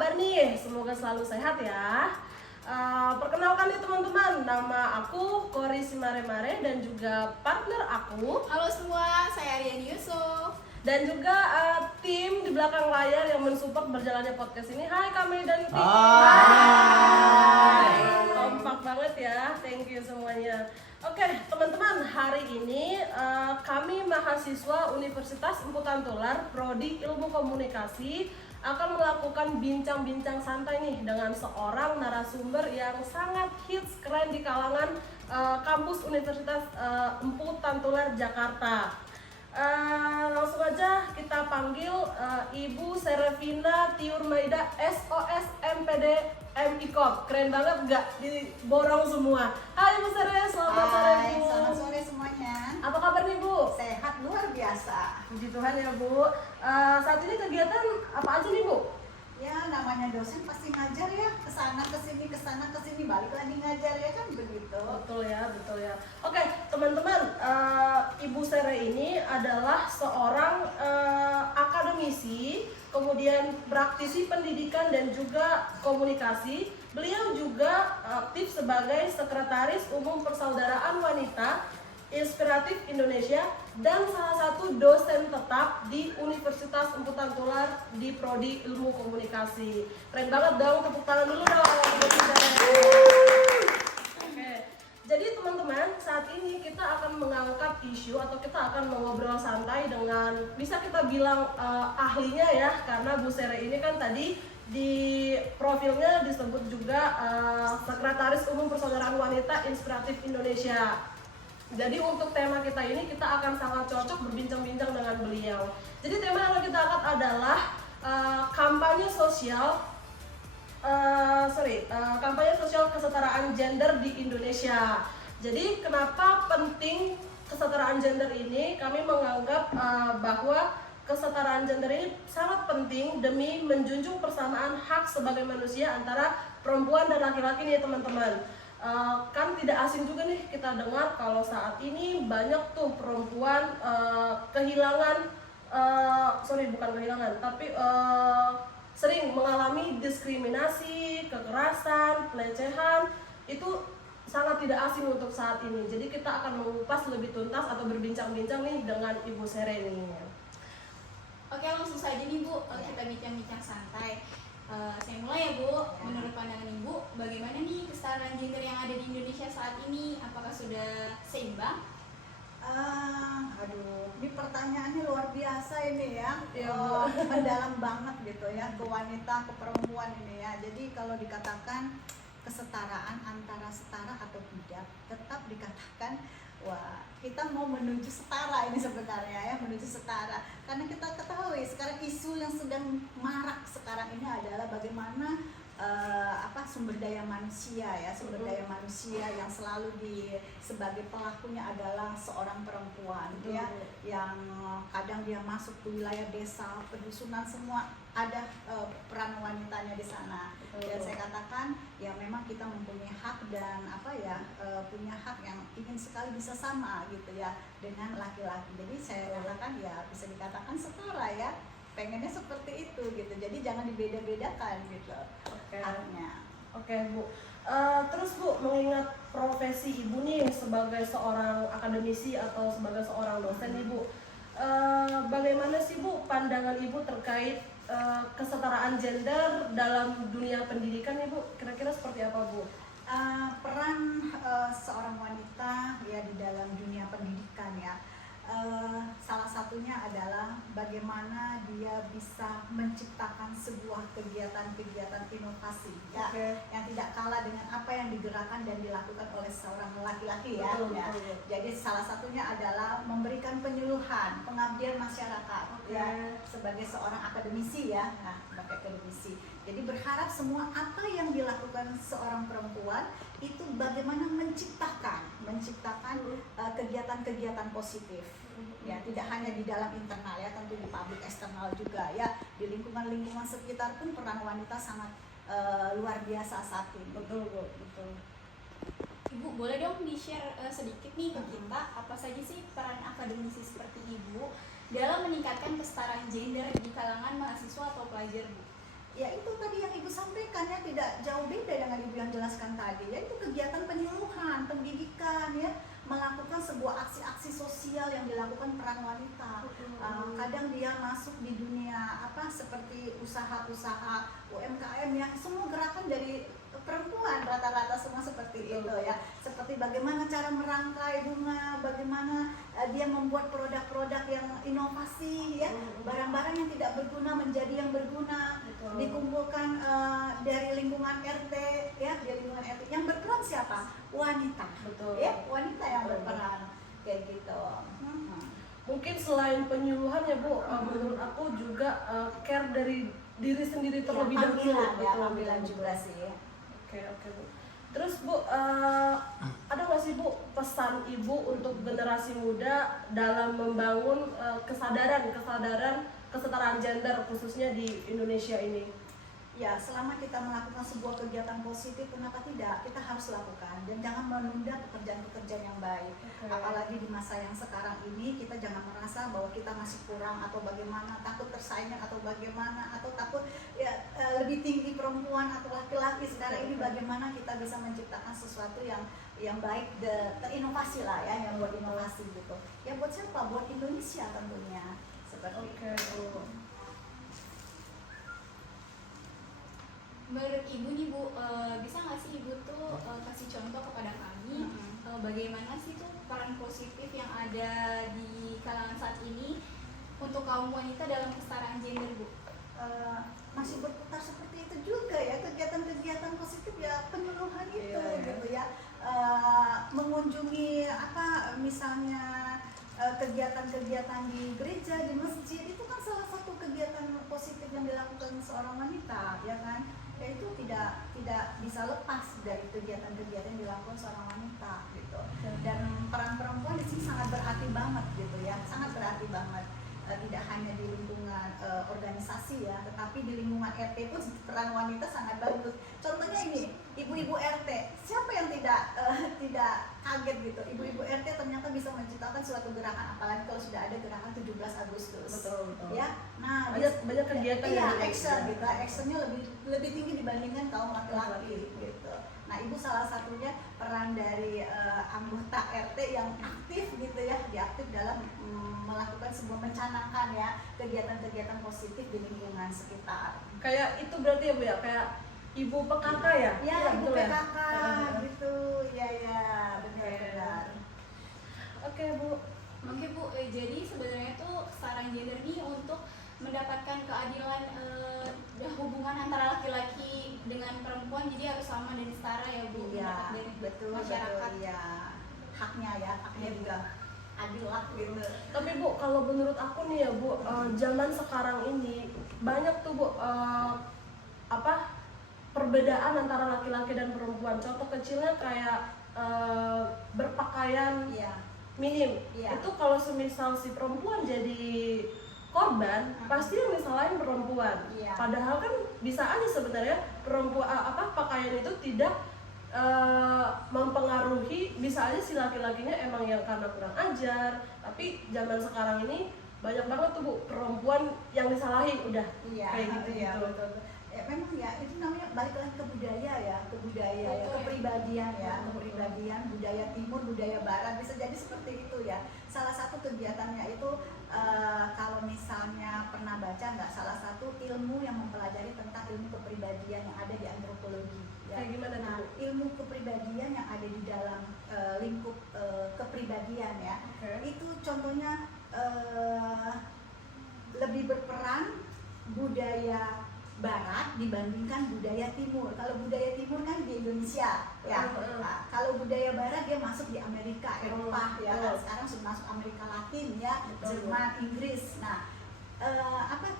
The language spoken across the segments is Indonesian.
kabar nih? Semoga selalu sehat ya. Perkenalkan nih teman-teman, nama aku Kori Simaremare dan juga partner aku. Halo semua, saya Ariani Yusuf. Dan juga tim di belakang layar yang mensupport berjalannya podcast ini. Hai Kami dan tim. Hai. Kompak banget ya, thank you semuanya. Oke teman-teman, hari ini kami mahasiswa Universitas Empu Tantullar Prodi Ilmu Komunikasi akan melakukan bincang-bincang santai nih dengan seorang narasumber yang sangat hits, keren di kalangan kampus Universitas Empu Tantullar Jakarta. Langsung aja kita panggil Ibu Serafina Tiurmaida SOS MPD MIKOP. Keren banget gak? Diborong semua. Hai Bu Sere, selamat sore Bu. Selamat sore semuanya. Apa kabar nih Bu? Sehat luar biasa. Puji Tuhan ya Bu. Saat ini kegiatan apa aja nih Bu? Ya namanya dosen pasti ngajar ya, kesana kesini balik lagi ngajar ya kan begitu. Betul ya. Oke teman-teman, Ibu Sere ini adalah seorang akademisi, kemudian praktisi pendidikan dan juga komunikasi. Beliau juga aktif sebagai Sekretaris Umum Persaudaraan Wanita Inspiratif Indonesia dan salah satu dosen tetap di Universitas Empu Tantullar di Prodi Ilmu Komunikasi. Keren banget dong, tepuk tangan dulu dong. Oke, jadi teman-teman, saat ini kita akan mengangkat isu atau kita akan mengobrol santai dengan, bisa kita bilang ahlinya ya, karena Bu Sere ini kan tadi di profilnya disebut juga Sekretaris Umum Persaudaraan Wanita Inspiratif Indonesia. Jadi untuk tema kita ini kita akan sangat cocok berbincang-bincang dengan beliau. Jadi tema yang kita angkat adalah kampanye sosial kesetaraan gender di Indonesia. Jadi kenapa penting kesetaraan gender ini? Kami menganggap bahwa kesetaraan gender ini sangat penting demi menjunjung persamaan hak sebagai manusia antara perempuan dan laki-laki nih teman-teman. Kan tidak asing juga nih kita dengar kalau saat ini banyak tuh perempuan sering mengalami diskriminasi, kekerasan, pelecehan. Itu sangat tidak asing untuk saat ini. Jadi kita akan mengupas lebih tuntas atau berbincang-bincang nih dengan Ibu Sere nih. Oke, langsung saja nih Bu, kita bincang-bincang santai. Saya mulai ya Bu. Menurut pandangan Ibu, bagaimana nih kesetaraan gender yang ada di Indonesia saat ini? Apakah sudah seimbang? Ini pertanyaannya luar biasa ini ya. Iya, mendalam banget gitu ya, ke wanita, ke perempuan ini ya. Jadi kalau dikatakan kesetaraan antara setara atau tidak, tetap dikatakan wah, kita mau menuju setara ini sebenarnya ya, menuju setara. Karena kita ketahui sekarang isu yang sedang marak sekarang ini adalah bagaimana sumber daya manusia ya, sumber daya manusia yang selalu sebagai pelakunya adalah seorang perempuan ya, yang kadang dia masuk ke wilayah desa, pedusunan, semua ada peran wanitanya di sana. Dan saya katakan ya memang kita mempunyai hak dan punya hak yang ingin sekali bisa sama gitu ya dengan laki-laki. Jadi saya katakan ya bisa dikatakan setara ya, pengennya seperti itu gitu. Jadi jangan dibeda-bedakan gitu haknya. Oke Bu. Terus Bu, mengingat profesi Ibu nih sebagai seorang akademisi atau sebagai seorang dosen Ibu, bagaimana sih Bu pandangan Ibu terkait kesetaraan gender dalam dunia pendidikan Ibu? Kira-kira seperti apa Bu? Peran seorang wanita ya di dalam dunia pendidikan ya, salah satunya adalah bagaimana dia bisa menciptakan sebuah kegiatan-kegiatan inovasi ya, yang tidak kalah dengan apa yang digerakkan dan dilakukan oleh seorang laki-laki ya. Betul. Jadi salah satunya adalah memberikan penyuluhan, pengabdian masyarakat ya, sebagai seorang akademisi ya, sebagai akademisi. Jadi berharap semua apa yang dilakukan seorang perempuan itu bagaimana menciptakan kegiatan-kegiatan positif ya, tidak hanya di dalam internal ya, tentu di publik eksternal juga ya, di lingkungan sekitar pun peran wanita sangat luar biasa saat ini. Betul. Ibu boleh dong di-share sedikit nih ke kita apa saja sih peran akademisi seperti Ibu dalam meningkatkan kesetaraan gender di kalangan mahasiswa atau pelajar Bu? Ya itu tadi yang Ibu sampaikan ya, tidak jauh beda dengan Ibu yang jelaskan tadi ya, itu kegiatan penyuluhan, pendidikan ya, melakukan sebuah aksi-aksi sosial yang dilakukan peran wanita. Kadang dia masuk di dunia apa seperti usaha-usaha UMKM ya, semua gerakan dari perempuan rata-rata semua seperti itu ya, seperti bagaimana cara merangkai bunga, bagaimana dia membuat produk-produk yang inovasi ya, barang-barang yang tidak berguna menjadi yang berguna. Dikumpulkan dari lingkungan RT ya, dari lingkungan RT yang berperan siapa? Wanita. Ya, wanita yang berperan kayak gitu. Mungkin selain penyuluhan ya Bu, menurut aku juga care dari diri sendiri terlebih dahulu. Panggilan juga sih. Oke Bu. Terus Bu, ada nggak sih Bu pesan Ibu untuk generasi muda dalam membangun kesadaran kesetaraan gender khususnya di Indonesia ini? Ya, selama kita melakukan sebuah kegiatan positif, kenapa tidak? Kita harus lakukan dan jangan menunda pekerjaan-pekerjaan yang baik. Apalagi di masa yang sekarang ini, kita jangan merasa bahwa kita masih kurang atau bagaimana, takut tersaingan atau bagaimana, atau takut ya lebih tinggi perempuan atau laki-laki. Sekarang ini bagaimana kita bisa menciptakan sesuatu yang baik, terinovasi lah ya, yang buat inovasi gitu. Ya buat siapa? Buat Indonesia tentunya. Seperti itu. Menurut Ibu nih Bu, bisa nggak sih Ibu tuh kasih contoh kepada kami bagaimana sih tuh peran positif yang ada di kalangan saat ini untuk kaum wanita dalam kesetaraan gender Bu? Masih berputar seperti itu juga ya, kegiatan-kegiatan positif ya, penyuluhan itu gitu ya, mengunjungi apa misalnya kegiatan-kegiatan di gereja, di masjid, itu kan salah satu kegiatan positif yang dilakukan seorang wanita ya kan, ya itu tidak bisa lepas dari kegiatan-kegiatan yang dilakukan seorang wanita gitu. Dan peran perempuan di sini sangat berarti banget gitu ya, sangat berarti banget. Tidak hanya di lingkungan organisasi ya, tetapi di lingkungan RT pun peran wanita sangat bagus. Contohnya ini, ibu-ibu RT, siapa yang tidak kaget gitu, ibu-ibu RT ternyata bisa menciptakan suatu gerakan, apalagi kalau sudah ada gerakan 17 Agustus. Betul. Ya, nah banyak kegiatan ya, action gitu, actionnya lebih tinggi dibandingkan kaum laki-laki gitu. Nah, Ibu salah satunya peran dari anggota RT yang aktif gitu ya, diaktif dalam melakukan sebuah mencanangkan ya kegiatan-kegiatan positif di lingkungan sekitar. Kayak itu berarti ya Bu ya, kayak Ibu PKK ya? Ya, Ibu betul PKK gitu. Ya, benar-benar. Oke Bu. Oke Bu, jadi sebenarnya tuh kesetaraan gender ini untuk mendapatkan keadilan hubungan antara laki-laki dengan perempuan, jadi harus sama dan setara ya Bu. Iya, dari betul, masyarakat. Iya. Haknya juga adil lah gitu. Tapi Bu, kalau menurut aku nih ya Bu, zaman sekarang ini banyak tuh Bu perbedaan antara laki-laki dan perempuan. Contoh kecilnya kayak berpakaian minim. Itu kalau semisal si perempuan jadi korban, pasti yang disalahin perempuan. Padahal kan bisa aja sebenarnya perempuan pakaian itu tidak mempengaruhi, bisa aja si laki-lakinya emang yang karena kurang ajar. Tapi zaman sekarang ini banyak banget tuh Bu perempuan yang disalahin udah kayak gitu. Betul. Ya, memang ya itu namanya balik lagi ke budaya ya, kepribadian ya, kepribadian budaya timur, budaya barat, bisa jadi seperti itu ya. Salah satu kegiatannya itu kalau misalnya pernah baca nggak, salah satu ilmu yang mempelajari tentang ilmu kepribadian yang ada di antropologi ya. Kayak gimana nah, ilmu kepribadian yang ada di dalam lingkup kepribadian ya, itu contohnya lebih berperan budaya barat dibandingkan budaya timur. Kalau budaya timur kan di Indonesia ya. Nah, kalau budaya barat dia masuk di Amerika, Eropa ya kan. Sekarang sudah masuk Amerika Latin ya, Jerman, Inggris. Nah,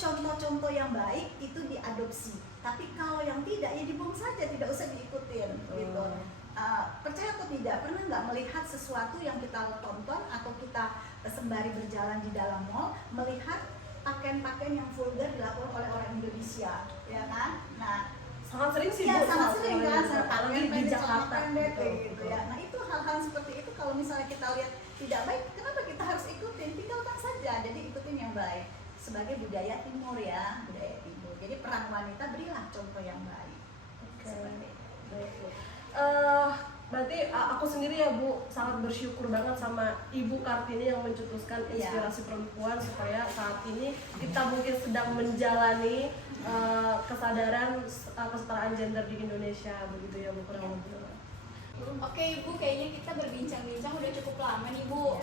contoh-contoh yang baik itu diadopsi. Tapi kalau yang tidak ya dibuang saja, tidak usah diikutin gitu. Percaya atau tidak, pernah nggak melihat sesuatu yang kita tonton atau kita sembari berjalan di dalam mall melihat pakaian-pakaian yang vulgar dilakukan oleh orang Indonesia, ya kan? Nah, sangat sering sih ya, Bu, sangat sering kan, apalagi di Jakarta gitu ya. Nah, itu hal-hal seperti itu kalau misalnya kita lihat tidak baik, kenapa kita harus ikutin? Tinggalkan saja, jadi ikutin yang baik sebagai budaya timur ya, budaya timur. Jadi peran wanita beri contoh yang baik. Oke. Seperti itu. Baik, Bu. Berarti aku sendiri ya Bu sangat bersyukur banget sama Ibu Kartini yang mencetuskan inspirasi perempuan supaya saat ini kita mungkin sedang menjalani kesadaran kesetaraan gender di Indonesia, begitu ya Bu kurang lebih. Oke Ibu, kayaknya kita berbincang-bincang udah cukup lama nih Bu.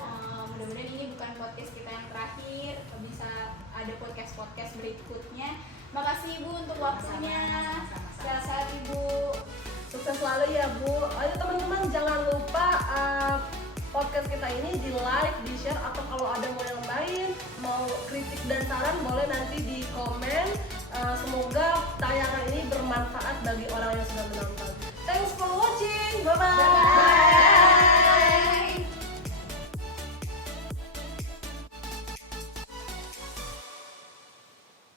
Mudah-mudahan ini bukan podcast kita yang terakhir, bisa ada podcast-podcast berikutnya. Makasih Ibu untuk waktunya. Sehat-sehat Ibu. Sukses selalu ya Bu. Ayo teman-teman jangan lupa podcast kita ini di like, di share, atau kalau ada mau yang lain, mau kritik dan saran boleh nanti di komen. Semoga tayangan ini bermanfaat bagi orang yang sudah menonton. Thanks for watching. Bye bye.